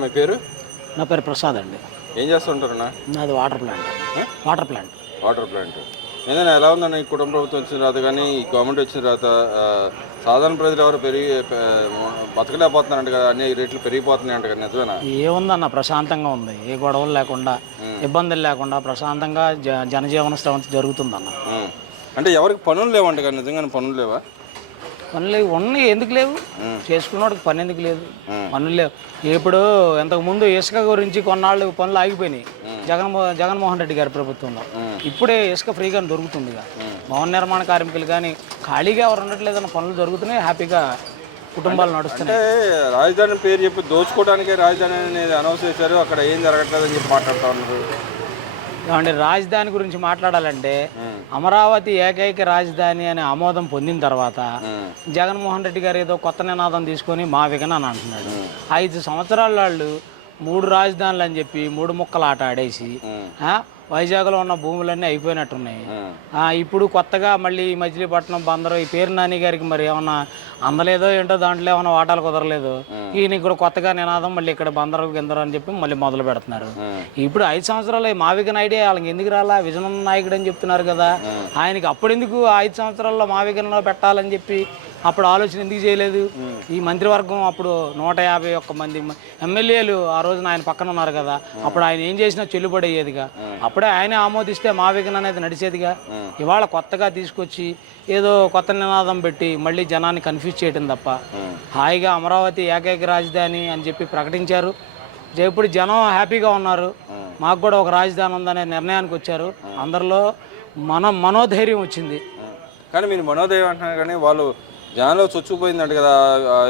మీ పేరు? నా పేరు ప్రసాద్ అండి. ఏం చేస్తుంటారన్నా? నాది water plant. Water plant. Water plant. ఏదైనా ఎలా ఉందన్న ఈ కుటుంబ ప్రభుత్వం వచ్చిన తర్వాత కానీ ఈ గవర్నమెంట్ వచ్చిన తర్వాత సాధారణ ప్రజలు ఎవరు బతకలేకపోతున్నారంట కదా, అన్ని రేట్లు పెరిగిపోతున్నాయంట కదా, నిజమేనా? ఏముందన్న ప్రశాంతంగా ఉంది, ఏ గొడవలు లేకుండా ఇబ్బందులు లేకుండా ప్రశాంతంగా జనజీవన స్రవంతి జరుగుతుందన్న. అంటే ఎవరికి పనులు లేవంట కదా, నిజంగానే పనులు లేవా? పనులు ఉన్నాయి, ఎందుకు లేవు? చేసుకున్నవాడికి పని ఎందుకు లేదు? పనులు లేవు. ఇప్పుడు ఇంతకుముందు ఇసుక గురించి కొన్నాళ్ళు పనులు ఆగిపోయినాయి జగన్మోహన్ రెడ్డి గారి ప్రభుత్వంలో. ఇప్పుడే ఇసుక ఫ్రీగా దొరుకుతుందిగా. భవన నిర్మాణ కార్మికులు కానీ ఖాళీగా ఎవరు ఉండట్లేదన్న పనులు జరుగుతున్నాయి, హ్యాపీగా కుటుంబాలు నడుస్తున్నాయి. రాజధాని పేరు చెప్పి దోచుకోవడానికే రాజధాని అనేది అనౌన్స్ చేశారు, అక్కడ ఏం జరగట్లేదని చెప్పి మాట్లాడుతూ ఉన్నారు. ఏమంటే రాజధాని గురించి మాట్లాడాలంటే అమరావతి ఏకైక రాజధాని అనే ఆమోదం పొందిన తర్వాత జగన్మోహన్ రెడ్డి గారు ఏదో కొత్త నినాదం తీసుకొని మా విగన్ అని అంటున్నాడు. 5 సంవత్సరాల వాళ్ళు 3 రాజధానులు అని చెప్పి 3 ముక్కలు ఆట ఆడేసి వైజాగ్లో ఉన్న భూములన్నీ అయిపోయినట్టున్నాయి. ఇప్పుడు కొత్తగా మళ్ళీ మచిలీపట్నం బందరు ఈ పేరు నాని గారికి మరి ఏమన్నా అందలేదో ఏంటో, దాంట్లో ఏమైనా వాటాలు కుదరలేదు. ఈయన ఇక్కడ కొత్తగా నినాదం మళ్ళీ ఇక్కడ బందరు గిందరు అని చెప్పి మళ్ళీ మొదలు పెడుతున్నారు. ఇప్పుడు 5 సంవత్సరాలు మావిగన్ ఐడియా వాళ్ళకి ఎందుకు రాలా? విజన్ నాయకుడు అని చెప్తున్నారు కదా, ఆయనకి అప్పుడెందుకు 5 సంవత్సరాల్లో మావిగన్లో పెట్టాలని చెప్పి అప్పుడు ఆలోచన ఎందుకు చేయలేదు? ఈ మంత్రివర్గం అప్పుడు 151 మంది ఎమ్మెల్యేలు ఆ రోజున ఆయన పక్కన ఉన్నారు కదా, అప్పుడు ఆయన ఏం చేసినా చెల్లుబడి అయ్యేదిగా. అప్పుడే ఆయనే ఆమోదిస్తే మా విఘ్న అనేది నడిచేదిగా. ఇవాళ కొత్తగా తీసుకొచ్చి ఏదో కొత్త నినాదం పెట్టి మళ్ళీ జనాన్ని కన్ఫ్యూజ్ చేయడం తప్ప, హాయిగా అమరావతి ఏకైక రాజధాని అని చెప్పి ప్రకటించారు. ఇప్పుడు జనం హ్యాపీగా ఉన్నారు, మాకు కూడా ఒక రాజధాని ఉందనే నిర్ణయానికి వచ్చారు. అందరిలో మనోధైర్యం వచ్చింది. కానీ మీరు మనోధైర్యం అంటున్నారు, కానీ వాళ్ళు జనంలో చొచ్చుకుపోయిందంట కదా.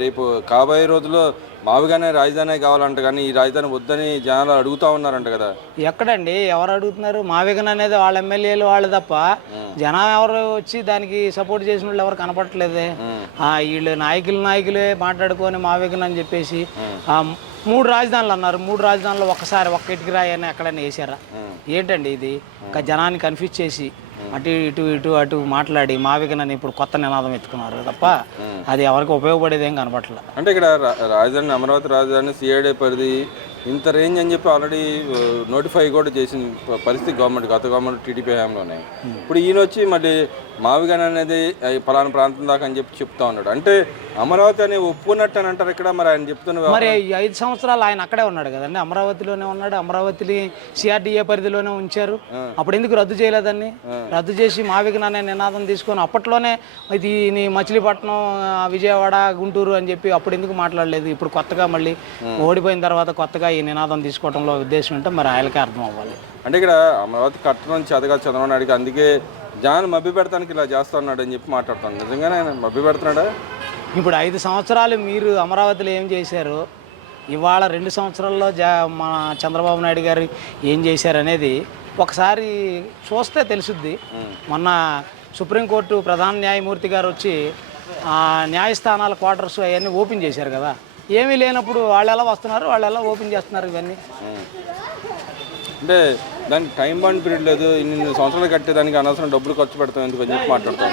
రేపు కాబోయే రోజుల్లో మావిగానే రాజధాని కావాలంట, కానీ ఈ రాజధాని వద్దని జనాలు అడుగుతూ ఉన్నారంట కదా. ఎక్కడండి ఎవరు అడుగుతున్నారు? మావిగన్ అనేది వాళ్ళ ఎమ్మెల్యేలు వాళ్ళు తప్ప జనం ఎవరు వచ్చి దానికి సపోర్ట్ చేసిన వాళ్ళు ఎవరు కనపడట్లేదే. వీళ్ళు నాయకులే మాట్లాడుకొని మావిగన్ అని చెప్పేసి 3 రాజధానులు అన్నారు. 3 రాజధానులు ఒక్కసారి ఒక్క ఇటుకి రాయని ఎక్కడైనా వేసారా? ఏంటండి ఇది? జనాన్ని కన్ఫ్యూజ్ చేసి అటు మాట్లాడి మావిగనని ఇప్పుడు కొత్త నినాదం ఎత్తుకున్నారు తప్ప అది ఎవరికి ఉపయోగపడేది ఏం కనపట్లేదు. అంటే ఇక్కడ రాజధాని అమరావతి రాజధాని సిఐడి పరిధి ఇంత రేంజ్ అని చెప్పి ఆల్రెడీ నోటిఫై కూడా చేసిన పరిస్థితి గత గవర్నమెంట్ టీడీపీ హయాంలోనే. ఇప్పుడు ఈయన వచ్చి మళ్ళీ మావిగన్ అనేది పలానా ప్రాంతం దాకా అని చెప్పి చెప్తా ఉన్నాడు. అంటే అమరావతి అని ఒప్పుకున్నట్టు అని అంటారు ఇక్కడ. మరి ఆయన చెప్తున్న మరి 5 సంవత్సరాలు ఆయన అక్కడే ఉన్నాడు కదండి, అమరావతిలోనే ఉన్నాడు. అమరావతిని సిఆర్డీఏ పరిధిలోనే ఉంచారు. అప్పుడు ఎందుకు రద్దు చేయలేదని? రద్దు చేసి మావిగన్ అనే నినాదం తీసుకొని అప్పట్లోనే ఇది మచిలీపట్నం, విజయవాడ, గుంటూరు అని చెప్పి అప్పుడు ఎందుకు మాట్లాడలేదు? ఇప్పుడు కొత్తగా మళ్ళీ ఓడిపోయిన తర్వాత కొత్తగా ఈ నినాదం తీసుకోవడంలో ఉద్దేశం ఏంటో మరి ఆయనకే అర్థం అవ్వాలి. అంటే ఇక్కడ అమరావతి కట్టడం చేతగా చంద్రబాబు నాయుడుకి, అందుకే జనాన్ని మభ్య పెడతానికి ఇలా చేస్తా ఉన్నాడు అని చెప్పి మాట్లాడుతాను. నిజంగానే ఆయన మభ్య పెడుతున్నాడా? ఇప్పుడు 5 సంవత్సరాలు మీరు అమరావతిలో ఏం చేశారు, ఇవాళ 2 సంవత్సరాల్లో మన చంద్రబాబు నాయుడు గారు ఏం చేశారు అనేది ఒకసారి చూస్తే తెలుసుద్ది. మొన్న సుప్రీంకోర్టు ప్రధాన న్యాయమూర్తి గారు వచ్చి న్యాయస్థానాల క్వార్టర్స్ అవన్నీ ఓపెన్ చేశారు కదా. ఏమీ లేనప్పుడు వాళ్ళు ఎలా వస్తున్నారు, వాళ్ళు ఎలా ఓపెన్ చేస్తున్నారు ఇవన్నీ? అంటే దానికి టైం బాండ్ పీరియడ్ లేదు, ఇన్ని సంవత్సరాలు కట్టేదానికి అనవసరం డబ్బులు ఖర్చు పెడతాం ఎందుకు అని చెప్పి మాట్లాడుతాం.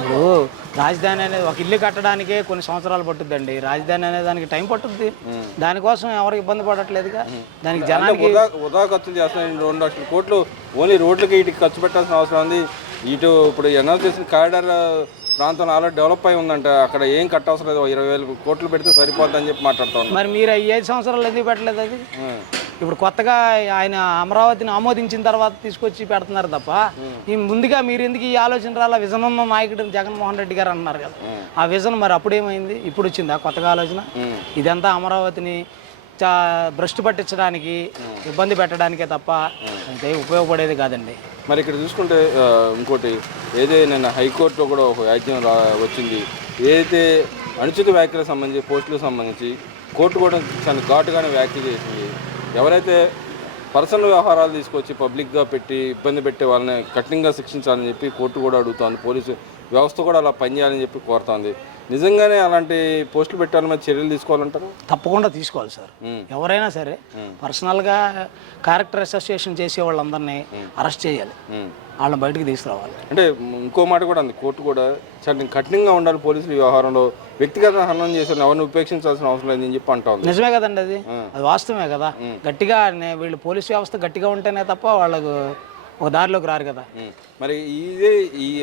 ఇప్పుడు రాజధాని అనేది ఒక ఇల్లు కట్టడానికే కొన్ని సంవత్సరాలు పట్టుద్దండి. రాజధాని అనే దానికి టైం పట్టుద్ది. దానికోసం ఎవరు ఇబ్బంది పడట్లేదుగా. దానికి జనానికి ఉదా ఖర్చులు చేస్తున్నాయి. 2 లక్షల కోట్లు ఓన్లీ రోడ్లకి వీటికి ఖర్చు పెట్టాల్సిన అవసరం ఉంది. ఇప్పుడు అనౌన్స్ చేసిన కారిడార్ ప్రాంతం ఆల్రెడీ డెవలప్ అయి ఉందంట, అక్కడ ఏం కట్టవసరం లేదు, 20,000 కోట్లు పెడితే సరిపోద్దని చెప్పి మాట్లాడుతాం. మరి మీరు 5 సంవత్సరాలు ఎందుకు పెట్టలేదు? అది ఇప్పుడు కొత్తగా ఆయన అమరావతిని ఆమోదించిన తర్వాత తీసుకొచ్చి పెడుతున్నారు తప్ప ఈ ముందుగా మీరు ఎందుకు ఈ ఆలోచన రాలా? విజన్ ఉన్న నాయకుడు జగన్మోహన్ రెడ్డి గారు అన్నారు కదా, ఆ విజన్ మరి అప్పుడేమైంది? ఇప్పుడు వచ్చిందా కొత్తగా ఆలోచన? ఇదంతా అమరావతిని భ్రష్టు పట్టించడానికి, ఇబ్బంది పెట్టడానికే తప్ప అయితే ఉపయోగపడేది కాదండి. మరి ఇక్కడ చూసుకుంటే ఇంకోటి ఏదైనా హైకోర్టులో కూడా ఒక వ్యాజ్యం వచ్చింది. ఏదైతే అనుచిత వ్యాఖ్యలకు సంబంధించి పోస్టులకు సంబంధించి కోర్టు కూడా చాలా ఘాటుగానే వ్యాఖ్యలు చేసింది. ఎవరైతే పర్సనల్ వ్యవహారాలు తీసుకొచ్చి పబ్లిక్గా పెట్టి ఇబ్బంది పెట్టే వాళ్ళని కఠినంగా శిక్షించాలని చెప్పి కోర్టు కూడా అడుగుతోంది. పోలీసు వ్యవస్థ కూడా అలా పనిచేయాలని చెప్పి కోరుతోంది. నిజంగానే అలాంటి పోస్టులు పెట్టాలి మీద చర్యలు తీసుకోవాలంటారు? తప్పకుండా తీసుకోవాలి సార్. ఎవరైనా సరే పర్సనల్గా క్యారెక్టర్ అసోసియేషన్ చేసే వాళ్ళందరినీ అరెస్ట్ చేయాలి, వాళ్ళని బయటకు తీసుకురావాలి. అంటే ఇంకో మాట కూడా ఉంది, కోర్టు కూడా చాలా కఠినంగా ఉండాలి పోలీసుల వ్యవహారంలో, వ్యక్తిగత హనం చేసిన ఎవరిని ఉపేక్షించాల్సిన అవసరం లేదని చెప్పి అంటా ఉంది. నిజమే కదండి, అది వాస్తవమే కదా. గట్టిగా వీళ్ళు పోలీస్ వ్యవస్థ గట్టిగా ఉంటేనే తప్ప వాళ్ళకు ఒక దారిలోకి రారు కదా. మరి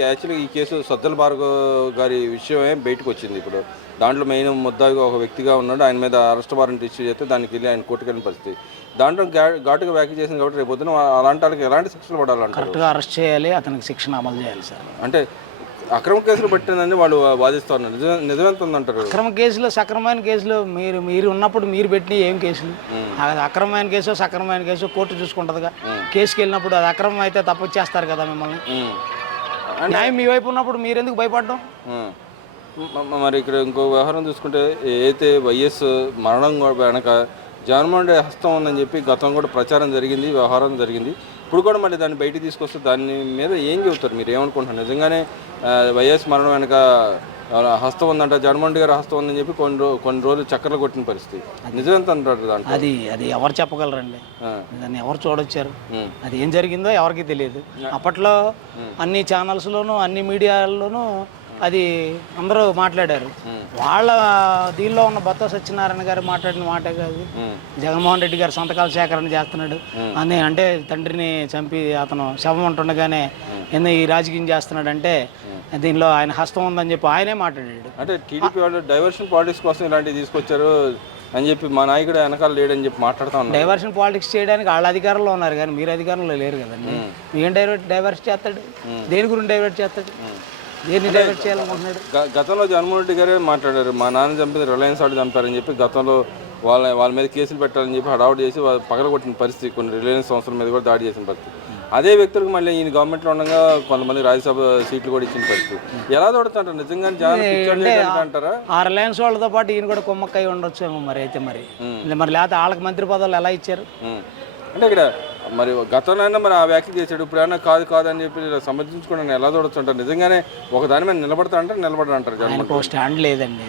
యాక్చువల్గా ఈ కేసు సజ్జల భార్గవ్ గారి విషయమే బయటకు వచ్చింది. ఇప్పుడు దాంట్లో మెయిన్ ముద్దాగా ఒక వ్యక్తిగా ఉన్నాడు, ఆయన మీద అరెస్ట్ వారెంట్ ఇష్యూ చేస్తే దానికి వెళ్ళి ఆయన కోర్టుకు వెళ్ళిన పరిస్థితి. దాంట్లో ఘాటుగా వ్యాఖ్య చేసింది కాబట్టి రేపు పొద్దున అలాంటి వాళ్ళకి ఎలాంటి శిక్షలు పడాలంటే కరెక్ట్గా అరెస్ట్ చేయాలి, అతనికి శిక్షణ అమలు చేయాలి సార్. అంటే అక్రమ కేసులు పెట్టిందని వాళ్ళు వాదిస్తూ ఉన్నారు, నిజమెంత ఉందంటారు? అక్రమ కేసులు సక్రమైన కేసులు మీరు ఉన్నప్పుడు మీరు పెట్టిన ఏం కేసులు? అది అక్రమమైన కేసు సక్రమైన కేసు కోర్టు చూసుకుంటుందిగా. కేసుకి వెళ్ళినప్పుడు అది అక్రమం అయితే తప్పొచ్చేస్తారు కదా మిమ్మల్ని. న్యాయం మీ వైపు ఉన్నప్పుడు మీరు ఎందుకు భయపడడం? మరి ఇక్కడ ఇంకో వ్యవహారం చూసుకుంటే ఏదైతే వైఎస్ మరణం వెనక జగన్మోహన్ రెడ్డి హస్తం ఉందని చెప్పి గతం కూడా ప్రచారం జరిగింది, వ్యవహారం జరిగింది. ఇప్పుడు కూడా మళ్ళీ దాన్ని బయటికి తీసుకొస్తే దాని మీద ఏం చెబుతారు, మీరు ఏమనుకుంటున్నారు? నిజంగానే వైఎస్ మరణం వెనక హస్తం ఉందంట, జగన్మోహన్ రెడ్డి గారు హస్తం ఉందని చెప్పి కొన్ని రోజులు చక్కర్లు కొట్టిన పరిస్థితి, నిజమెంత అంటారు దాంట్లో? అది ఎవరు చెప్పగలరండి, దాన్ని ఎవరు చూడొచ్చారు? అది ఏం జరిగిందో ఎవరికి తెలియదు. అప్పట్లో అన్ని ఛానల్స్లోనూ అన్ని మీడియాల్లోనూ అది అందరూ మాట్లాడారు. వాళ్ళ దీనిలో ఉన్న బొత్స సత్యనారాయణ గారు మాట్లాడిన మాటే కాదు, జగన్మోహన్ రెడ్డి గారు సంతకాల సేకరణ చేస్తున్నాడు అని, అంటే తండ్రిని చంపి అతను శవం ఉంటుండగానే ఎందుకు ఈ రాజకీయం చేస్తున్నాడు అంటే దీనిలో ఆయన హస్తం ఉందని చెప్పి ఆయనే మాట్లాడాడు. అంటే టీడీపీ వాళ్ళు డైవర్షన్ పాలిటిక్స్ కోసం ఇలాంటివి తీసుకొచ్చారు అని చెప్పి మా నాయకుడు వెనకాల లేడని చెప్పి మాట్లాడుతూ ఉన్నారు. డైవర్షన్ పాలిటిక్స్ చేయడానికి వాళ్ళ అధికారంలో ఉన్నారు కానీ మీరు అధికారంలో లేరు కదండి. ఏం డైవర్ట్ చేస్తాడు? దేని గురించి డైవర్ట్ చేస్తాడు? దేన్ని డైవర్ట్ చేయాలనుకుంటున్నాడు? గతంలో జగన్మోహన్ రెడ్డి గారే మాట్లాడారు, మా నాన్న చంపింది రిలయన్స్ వాళ్ళు చంపారని చెప్పి గతంలో వాళ్ళ మీద కేసులు పెట్టాలని చెప్పి హడావుడి చేసి పగలగొట్టిన పరిస్థితి, కొన్ని రిలయన్స్ సంస్థల మీద కూడా దాడి చేసిన పరిస్థితి. అదే వ్యక్తులకు మళ్ళీ ఈయన గవర్నమెంట్లో ఉండగా కొంతమంది రాజ్యసభ సీట్లు కూడా ఇచ్చిన పరిస్థితి. ఎలా తోడుతుంటారు నిజంగా అంటారా? ఆ రిలయన్స్ వాళ్ళతో పాటు ఈయన కూడా కుమ్మక్కై ఉండొచ్చు మరి. అయితే మరి లేకపోతే వాళ్ళకి మంత్రి పదవులు ఎలా ఇచ్చారు? అంటే ఇక్కడ మరి గతంలో మరి ఆ వ్యాఖ్య చేశాడు, ఇప్పుడు ఏమన్నా కాదని చెప్పి సమర్థించుకోవడానికి ఎలా చూడొచ్చు? నిజంగానే ఒక దాని మీద నిలబడతారంటారు జగన్ స్టాండ్ లేదండి.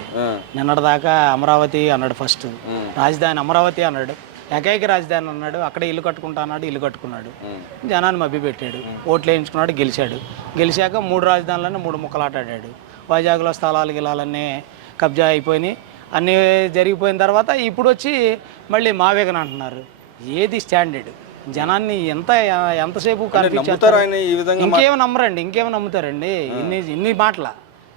నిన్నటిదాకా అమరావతి అన్నాడు, ఫస్ట్ రాజధాని అమరావతి అన్నాడు, ఏకైక రాజధాని అన్నాడు, అక్కడ ఇల్లు కట్టుకుంటా అన్నాడు, ఇల్లు కట్టుకున్నాడు, జనాన్ని మభ్యపెట్టాడు, ఓట్లు వేయించుకున్నాడు, గెలిచాక 3 రాజధానులన్నీ 3 ముక్కలాటాడాడు. వైజాగ్లో స్థలాలు గిలాలన్నీ కబ్జా అయిపోయినాయి, అన్నీ జరిగిపోయిన తర్వాత ఇప్పుడు వచ్చి మళ్ళీ మావేగన్ అంటున్నారు. ఏది స్టాండర్డ్? జనాన్ని ఎంతసేపు కనిపించారు? ఇంకేమి నమ్మరండి, ఇంకేమి నమ్ముతారండి ఇన్ని మాటల?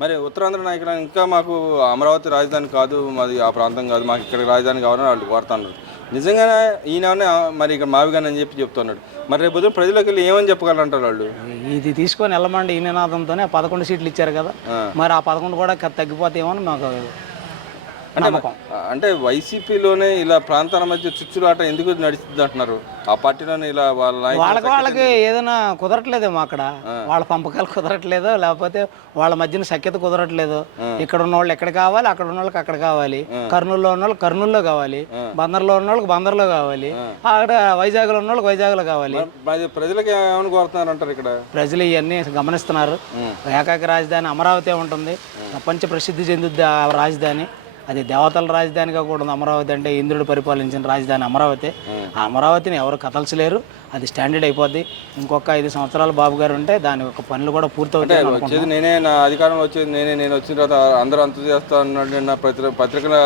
మరి ఉత్తరాంధ్ర నాయకులు ఇంకా మాకు అమరావతి రాజధాని కాదు, మాది ఆ ప్రాంతం కాదు, మాకు ఇక్కడ రాజధాని కావాలని వాళ్ళు కోరుతున్నారు. నిజంగానే ఈయననే మరి ఇక్కడ మావిగాని అని చెప్పి చెప్తున్నాడు. మరి రేపు ప్రజలకు వెళ్ళి ఏమని చెప్పగలంటారు వాళ్ళు? ఇది తీసుకొని వెళ్ళమండి ఈ నినాదంతోనే 11 సీట్లు ఇచ్చారు కదా, మరి ఆ 11 కూడా తగ్గిపోతాయేమో అని మాకు అంటే వైసీపీలోనే ఇలా ప్రాంతాల మధ్య చుచ్చులాట ఎందుకు నడుస్తుంది అంటున్నారు? ఆ పార్టీలోనే ఇలా వాళ్ళకి ఏదైనా కుదరట్లేదేమో, అక్కడ వాళ్ళ పంపకాలు కుదరట్లేదో, లేకపోతే వాళ్ళ మధ్యన సఖ్యత కుదరట్లేదు. ఇక్కడ ఉన్న వాళ్ళు ఎక్కడ కావాలి, అక్కడ ఉన్న వాళ్ళకి అక్కడ కావాలి, కర్నూలులో ఉన్న వాళ్ళకి కర్నూలులో కావాలి, బందర్లో ఉన్న వాళ్ళకి బందర్లో కావాలి, అక్కడ వైజాగ్లో ఉన్న వాళ్ళకి వైజాగ్లో కావాలి. ప్రజలకు ఏమైనా కోరుతున్నారు అంటారు? ఇక్కడ ప్రజలు ఇవన్నీ గమనిస్తున్నారు. ఏకైక రాజధాని అమరావతి ఉంటుంది, ప్రపంచ ప్రసిద్ధి చెందుద్ది ఆ రాజధాని. అది దేవతల రాజధానిగా కూడా ఉంది అమరావతి అంటే. ఇంద్రుడు పరిపాలించిన రాజధాని అమరావతి. ఆ అమరావతిని ఎవరు కదల్చలేరు, అది స్టాండర్డ్ అయిపోద్ది. ఇంకొక 5 సంవత్సరాలు బాబు గారు ఉంటే దాని యొక్క పనులు కూడా పూర్తవుతాయి. వచ్చేది నేనే, నా అధికారంలో వచ్చేది నేను వచ్చిన తర్వాత అందరూ అంత చేస్తా అన్నాడు. నా పత్రికల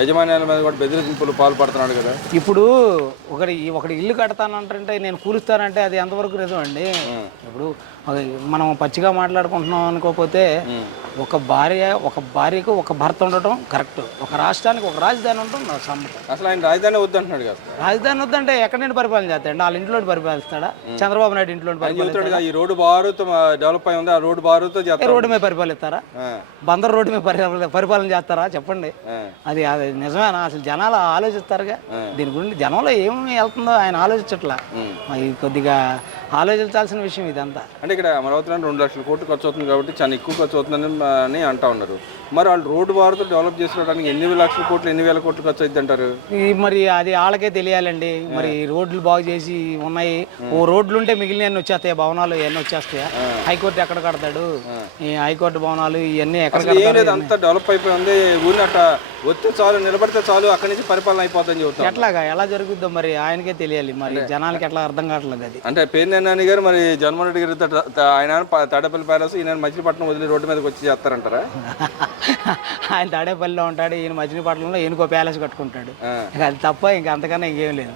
యజమాన్యాల మీద కూడా బెదిరింపులు పాల్పడుతున్నాడు కదా. ఇప్పుడు ఒకటి ఇల్లు కడతానంటే నేను కూలుస్తానంటే అది ఎంతవరకు నిజం అండి? ఇప్పుడు మనం పచ్చిగా మాట్లాడుకుంటున్నాం అనుకోకపోతే ఒక భార్యకు ఒక భర్త ఉండటం కరెక్ట్, ఒక రాష్ట్రానికి ఒక రాజధాని ఉండటం నాకు సమ్మతం. అసలు ఆయన రాజధాని వద్దంటున్నాడు కదా. రాజధాని వద్దంటే ఎక్కడ నుండి పరిపాలన చేస్తాడు? వాళ్ళ ఇంట్లో పరిపాలిస్తాడా? చంద్రబాబు నాయుడు ఇంట్లో పరిపాలిస్తాడా? ఈ రోడ్డు బారుతో డెవలప్ అయి ఉంది, ఆ రోడ్డు బారుతో రోడ్డు మీద పరిపాలిస్తారా? బందర్ రోడ్డు మీద పరిపాలన చేస్తారా? చెప్పండి. అది నిజమేనా? అసలు జనాలు ఆలోచిస్తారుగా దీని గురించి. జనంలో ఏమి వెళ్తుందో ఆయన ఆలోచించట్లా. కొద్దిగా ఆలోచించాల్సిన విషయం ఇదంతా. అంటే ఇక్కడ అమరావతిలో 2 లక్షల కోట్లు ఖర్చు అవుతుంది కాబట్టి చాలా ఎక్కువ ఖర్చు అవుతుందని అని అంటా ఉన్నారు. మరి వాళ్ళు రోడ్డు వారుతో డెవలప్ చేసుకోవడానికి ఎన్ని లక్షల కోట్లు, ఎన్ని వేల కోట్లు ఖర్చు అవుతుంది అంటారు? మరి అది వాళ్ళకే తెలియాలండి. మరి రోడ్లు బాగు చేసి ఉన్నాయి, ఓ రోడ్లు ఉంటే మిగిలిన ఎన్ని వచ్చేస్తాయి, భవనాలు ఎన్ని వచ్చేస్తాయా? హైకోర్టు ఎక్కడ కడతాడు? ఈ హైకోర్టు భవనాలు ఇవన్నీ ఎక్కడ ఏం లేదు, అంతా డెవలప్ అయిపోయి ఉంది. ఊరిని అట్లా వస్తే చాలు, నిలబడితే చాలు, అక్కడి నుంచి పరిపాలన అయిపోతుందని చెబుతాను. ఎట్లాగా ఎలా జరుగుద్దో మరి ఆయనకే తెలియాలి. మరి జనాలకి ఎట్లా అర్థం కావట్లేదు అది. అంటే పేర్నేని నాని గారు మరి జగన్మోహన్ రెడ్డి గారు ఆయన తాడేపల్లి ప్యాలెస్, ఈయన మచిలీపట్నం వదిలి రోడ్డు మీదకి వచ్చి చేస్తారంటారా? ఆయన తాడేపల్లిలో ఉంటాడు, ఈయన మచిలీపట్నంలో ఈయనకో ప్యాలెస్ కట్టుకుంటాడు. అది తప్ప ఇంకా అంతకన్నా ఇంకేం లేదు.